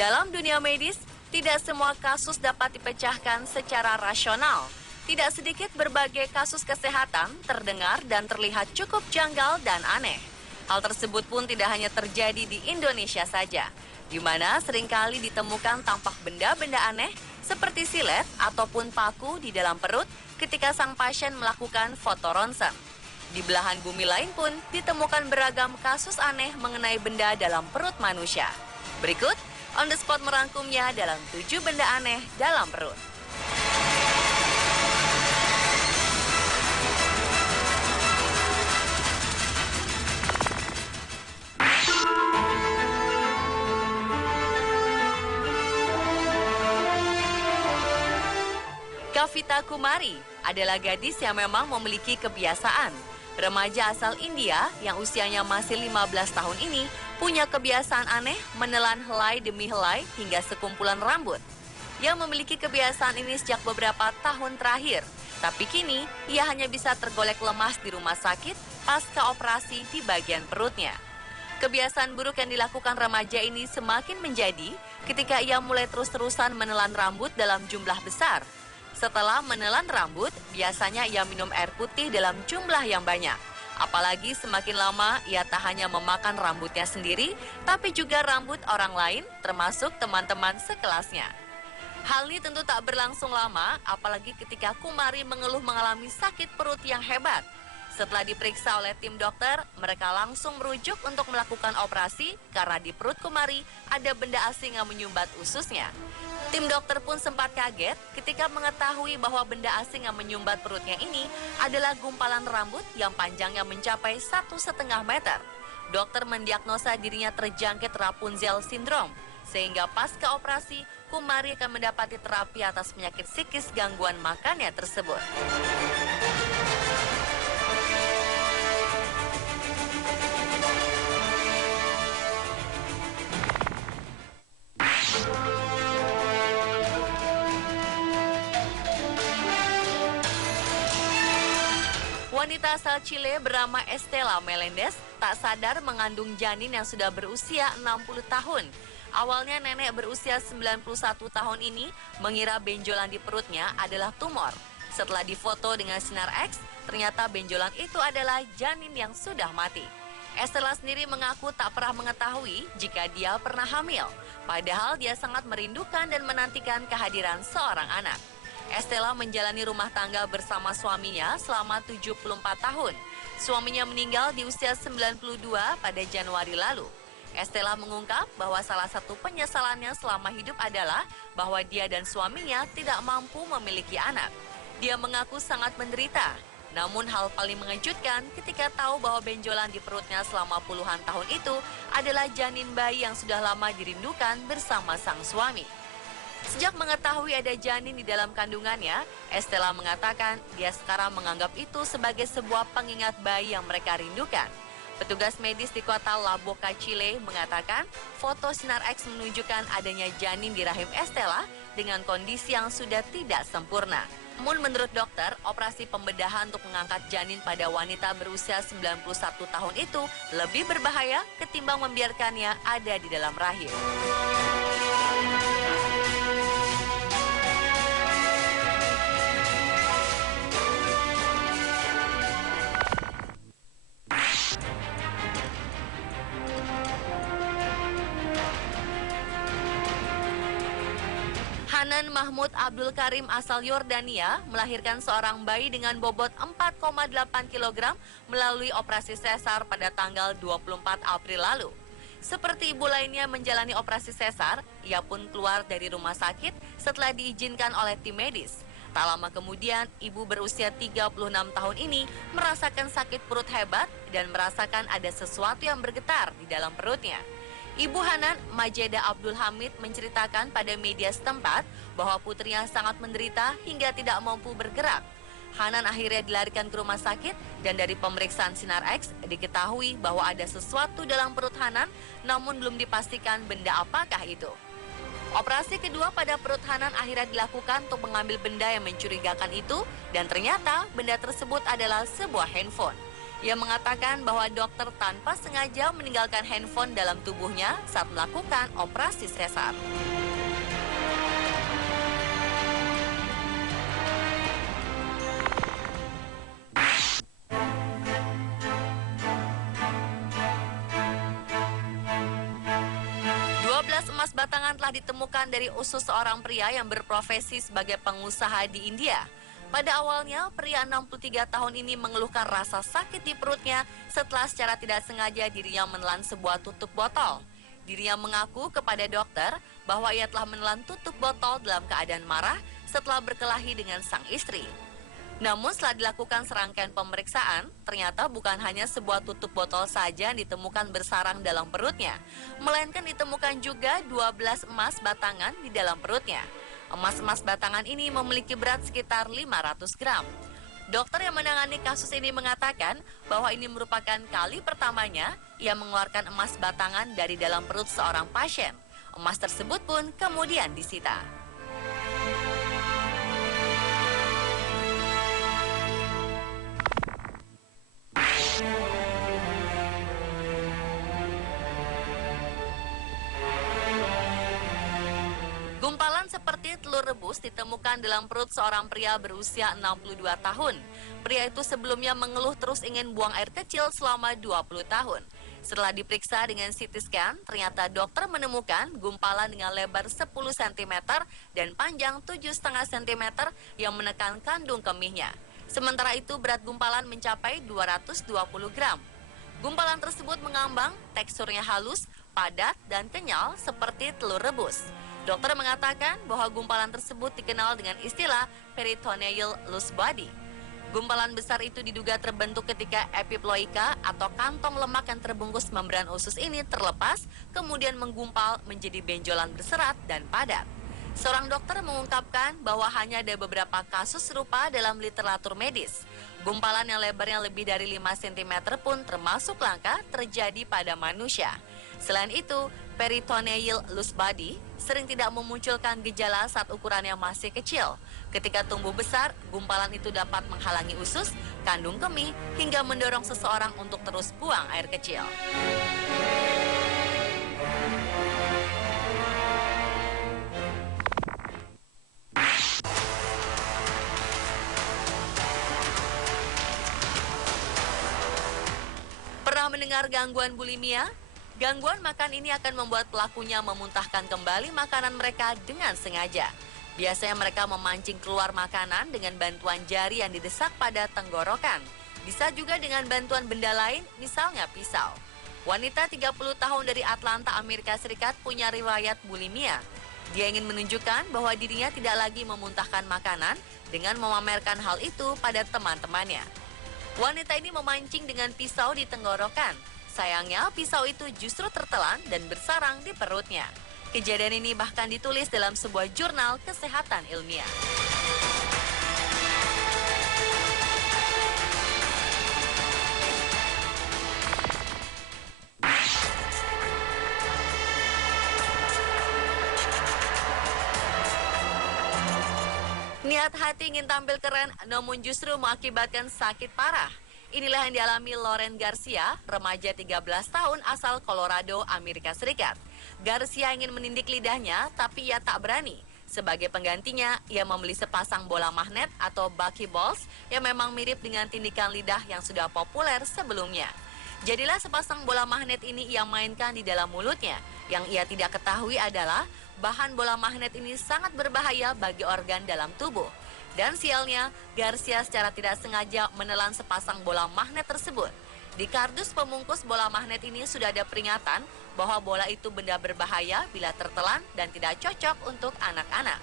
Dalam dunia medis, tidak semua kasus dapat dipecahkan secara rasional. Tidak sedikit berbagai kasus kesehatan terdengar dan terlihat cukup janggal dan aneh. Hal tersebut pun tidak hanya terjadi di Indonesia saja, di mana seringkali ditemukan tampak benda-benda aneh seperti silet ataupun paku di dalam perut ketika sang pasien melakukan foto ronsen. Di belahan bumi lain pun ditemukan beragam kasus aneh mengenai benda dalam perut manusia. Berikut, On The Spot merangkumnya dalam 7 benda aneh dalam perut. Kavita Kumari adalah gadis yang memang memiliki kebiasaan. Remaja asal India yang usianya masih 15 tahun ini punya kebiasaan aneh menelan helai demi helai hingga sekumpulan rambut. Ia memiliki kebiasaan ini sejak beberapa tahun terakhir, tapi kini ia hanya bisa tergolek lemas di rumah sakit pasca operasi di bagian perutnya. Kebiasaan buruk yang dilakukan remaja ini semakin menjadi ketika ia mulai terus-terusan menelan rambut dalam jumlah besar. Setelah menelan rambut, biasanya ia minum air putih dalam jumlah yang banyak. Apalagi semakin lama, ia tak hanya memakan rambutnya sendiri, tapi juga rambut orang lain, termasuk teman-teman sekelasnya. Hal ini tentu tak berlangsung lama, apalagi ketika Kumari mengeluh mengalami sakit perut yang hebat. Setelah diperiksa oleh tim dokter, mereka langsung merujuk untuk melakukan operasi karena di perut Kumari ada benda asing yang menyumbat ususnya. Tim dokter pun sempat kaget ketika mengetahui bahwa benda asing yang menyumbat perutnya ini adalah gumpalan rambut yang panjangnya mencapai 1,5 meter. Dokter mendiagnosa dirinya terjangkit Rapunzel Syndrome, sehingga pasca operasi, Kumari akan mendapati terapi atas penyakit psikis gangguan makannya tersebut. Wanita asal Chile bernama Estela Melendez tak sadar mengandung janin yang sudah berusia 60 tahun. Awalnya nenek berusia 91 tahun ini mengira benjolan di perutnya adalah tumor. Setelah difoto dengan sinar X, ternyata benjolan itu adalah janin yang sudah mati. Estela sendiri mengaku tak pernah mengetahui jika dia pernah hamil. Padahal dia sangat merindukan dan menantikan kehadiran seorang anak. Estela menjalani rumah tangga bersama suaminya selama 74 tahun. Suaminya meninggal di usia 92 pada Januari lalu. Estela mengungkap bahwa salah satu penyesalannya selama hidup adalah bahwa dia dan suaminya tidak mampu memiliki anak. Dia mengaku sangat menderita. Namun hal paling mengejutkan ketika tahu bahwa benjolan di perutnya selama puluhan tahun itu adalah janin bayi yang sudah lama dirindukan bersama sang suami. Sejak mengetahui ada janin di dalam kandungannya, Estela mengatakan dia sekarang menganggap itu sebagai sebuah pengingat bayi yang mereka rindukan. Petugas medis di kota La Boca, Chile mengatakan foto sinar X menunjukkan adanya janin di rahim Estela dengan kondisi yang sudah tidak sempurna. Namun menurut dokter, operasi pembedahan untuk mengangkat janin pada wanita berusia 91 tahun itu lebih berbahaya ketimbang membiarkannya ada di dalam rahim. Hanan Mahmud Abdul Karim asal Yordania melahirkan seorang bayi dengan bobot 4,8 kg melalui operasi sesar pada tanggal 24 April lalu. Seperti ibu lainnya menjalani operasi sesar, ia pun keluar dari rumah sakit setelah diizinkan oleh tim medis. Tak lama kemudian, ibu berusia 36 tahun ini merasakan sakit perut hebat dan merasakan ada sesuatu yang bergetar di dalam perutnya. Ibu Hanan, Majeda Abdul Hamid, menceritakan pada media setempat bahwa putrinya sangat menderita hingga tidak mampu bergerak. Hanan akhirnya dilarikan ke rumah sakit dan dari pemeriksaan sinar X diketahui bahwa ada sesuatu dalam perut Hanan, namun belum dipastikan benda apakah itu. Operasi kedua pada perut Hanan akhirnya dilakukan untuk mengambil benda yang mencurigakan itu dan ternyata benda tersebut adalah sebuah handphone. Ia mengatakan bahwa dokter tanpa sengaja meninggalkan handphone dalam tubuhnya saat melakukan operasi sesar. Emas batangan telah ditemukan dari usus seorang pria yang berprofesi sebagai pengusaha di India. Pada awalnya, pria 63 tahun ini mengeluhkan rasa sakit di perutnya setelah secara tidak sengaja dirinya menelan sebuah tutup botol. Dirinya mengaku kepada dokter bahwa ia telah menelan tutup botol dalam keadaan marah setelah berkelahi dengan sang istri. Namun setelah dilakukan serangkaian pemeriksaan, ternyata bukan hanya sebuah tutup botol saja yang ditemukan bersarang dalam perutnya, melainkan ditemukan juga 12 emas batangan di dalam perutnya. Emas-emas batangan ini memiliki berat sekitar 500 gram. Dokter yang menangani kasus ini mengatakan bahwa ini merupakan kali pertamanya ia mengeluarkan emas batangan dari dalam perut seorang pasien. Emas tersebut pun kemudian disita. Gumpalan seperti telur rebus ditemukan dalam perut seorang pria berusia 62 tahun. Pria itu sebelumnya mengeluh terus ingin buang air kecil selama 20 tahun. Setelah diperiksa dengan CT scan, ternyata dokter menemukan gumpalan dengan lebar 10 cm dan panjang 7,5 cm yang menekan kandung kemihnya. Sementara itu berat gumpalan mencapai 220 gram. Gumpalan tersebut mengambang, teksturnya halus, padat, dan kenyal seperti telur rebus. Dokter mengatakan bahwa gumpalan tersebut dikenal dengan istilah peritoneal loose body. Gumpalan besar itu diduga terbentuk ketika epiploika atau kantong lemak yang terbungkus membran usus ini terlepas, kemudian menggumpal menjadi benjolan berserat dan padat. Seorang dokter mengungkapkan bahwa hanya ada beberapa kasus serupa dalam literatur medis. Gumpalan yang lebarnya lebih dari 5 cm pun termasuk langka terjadi pada manusia. Selain itu, peritoneal loose body sering tidak memunculkan gejala saat ukurannya masih kecil. Ketika tumbuh besar, gumpalan itu dapat menghalangi usus, kandung kemih, hingga mendorong seseorang untuk terus buang air kecil. Pernah mendengar gangguan bulimia? Gangguan makan ini akan membuat pelakunya memuntahkan kembali makanan mereka dengan sengaja. Biasanya mereka memancing keluar makanan dengan bantuan jari yang didesak pada tenggorokan. Bisa juga dengan bantuan benda lain, misalnya pisau. Wanita 30 tahun dari Atlanta, Amerika Serikat punya riwayat bulimia. Dia ingin menunjukkan bahwa dirinya tidak lagi memuntahkan makanan dengan memamerkan hal itu pada teman-temannya. Wanita ini memancing dengan pisau di tenggorokan. Sayangnya, pisau itu justru tertelan dan bersarang di perutnya. Kejadian ini bahkan ditulis dalam sebuah jurnal kesehatan ilmiah. Niat hati ingin tampil keren, namun justru mengakibatkan sakit parah. Inilah yang dialami Loren Garcia, remaja 13 tahun asal Colorado, Amerika Serikat. Garcia ingin menindik lidahnya, tapi ia tak berani. Sebagai penggantinya, ia membeli sepasang bola magnet atau buckyballs yang memang mirip dengan tindikan lidah yang sudah populer sebelumnya. Jadilah sepasang bola magnet ini ia mainkan di dalam mulutnya. Yang ia tidak ketahui adalah bahan bola magnet ini sangat berbahaya bagi organ dalam tubuh. Dan sialnya, Garcia secara tidak sengaja menelan sepasang bola magnet tersebut. Di kardus pemungkus bola magnet ini sudah ada peringatan bahwa bola itu benda berbahaya bila tertelan dan tidak cocok untuk anak-anak.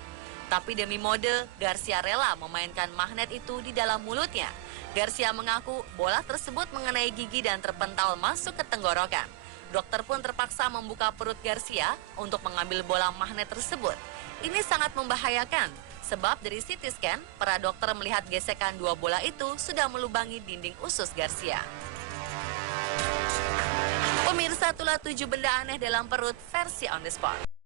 Tapi demi mode, Garcia rela memainkan magnet itu di dalam mulutnya. Garcia mengaku bola tersebut mengenai gigi dan terpental masuk ke tenggorokan. Dokter pun terpaksa membuka perut Garcia untuk mengambil bola magnet tersebut. Ini sangat membahayakan. Sebab dari CT scan, para dokter melihat gesekan dua bola itu sudah melubangi dinding usus Garcia. Pemirsa, itulah 7 benda aneh dalam perut versi On The Spot.